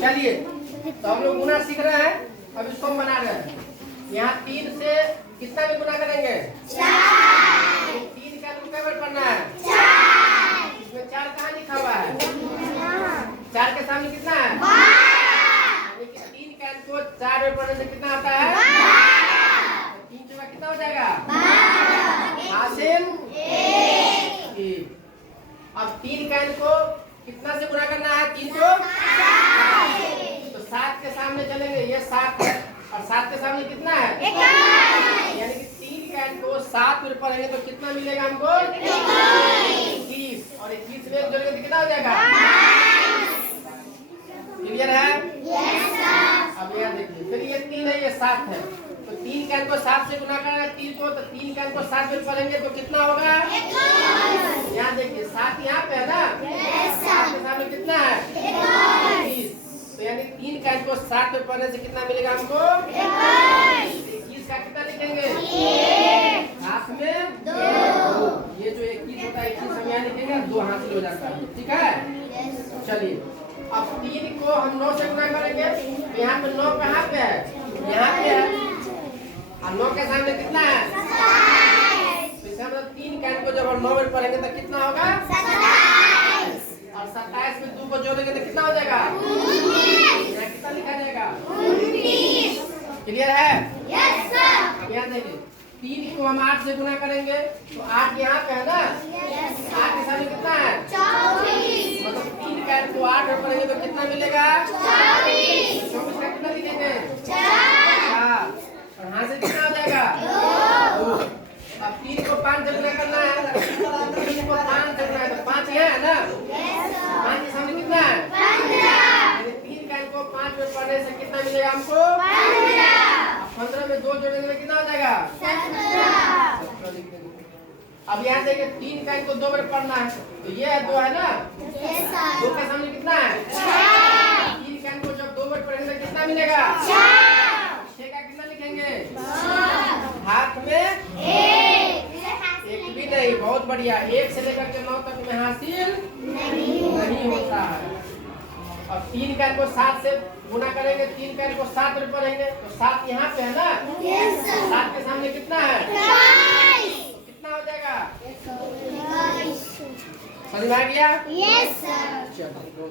चलिए, तो हम लोग गुना सीख रहे हैं। अब इसको हम बना रहे हैं। यहाँ 3 से कितना में गुना करेंगे? 4। 3 का रुपये पर पढ़ना है। 4। इसमें 4 कहाँ लिखा हुआ है? 4 के सामने कितना है? 3 का इनको 4 में पढ़ने से कितना आता है? 3 चौका कितना हो जाएगा? हासिल 1। अब 3 का इनको कितना से गुना करना है? 3 को 7 के सामने चलेंगे। ये 7 है और 7 के सामने कितना है? 21। यानी कि 3 का इनको 7 में पढ़ेंगे तो कितना मिलेगा हमको? 21। और 21 में जोड़ेंगे तो कितना हो जाएगा? 22। क्लियर है? Yes sir. अब यहाँ देखिए, फिर ये 3 है, ये 7 है, तो 3 का इनको 7 से गुना करना है 3 को, तो 3 का इनको 7 में पढ़ेंगे तो कितना होगा? 21। यहाँ देखिए 7 यहाँ पे है ना? Yes sir. 7 के सामने कितना है? 21। तो यानी 3 का इनको 7 में पढ़ने से कितना मिलेगा हमको? 21 का कितना लिखेंगे? 1 हाथ में 2। ये जो 21 होता है 21 हम यहाँ लिखेंगे, 2 हासिल हो जाता है। ठीक है, चलिए अब 3 को हम 9 से गुना करेंगे तो यहाँ पे 9 कहाँ पे है? यहाँ पे है। और 9 के सामने कितना है? 27। तो इसका मतलब 3 का इनको जब हम 9 में पढ़ेंगे तो कितना होगा? 27। और 27 में 2 को जोड़ेंगे तो कितना हो जाएगा? 19। यहाँ कितना लिखा जाएगा? 19। क्लियर है? Yes sir. यहाँ देखिए 3 को हम 8 से गुना करेंगे तो 8 यहाँ पे है ना? Yes sir. 8 के सामने कितना है? 24। मतलब 3 का इनको 8 में पढ़ेंगे तो कितना मिलेगा? 24। 24 का कितना लिखेंगे? 4। और यहाँ से कितना हो जाएगा? 2। अब 3 को 5 से गुना करना है, 3 को 5 से गुना है तो 5 यहाँ है ना? 5 के सामने कितना है? 15। 3 का इनको 5 में पढ़ने से कितना मिलेगा हमको? 15। अब 15 में 2 जोड़ेंगे तो कितना हो जाएगा? 17। अब यहाँ देखिए 3 का इनको 2 में पढ़ना है तो ये 2 है ना? 2 के सामने कितना है? 6। 3 का इनको जब 2 में पढ़ेंगे तो कितना मिलेगा? 6 का कितना लिखेंगे? हाथ में 1 भी नहीं। बहुत बढ़िया। 1 से लेकर के 9 तक में हासिल नहीं होता है। अब 3 का इनको 7 से गुना करेंगे, 3 का इनको 7 में पढ़ेंगे तो 7 यहाँ पे है ना? 7 के सामने कितना है? 22। कितना हो जाएगा? 21। समझ में आ गया? Yes sir. चलो।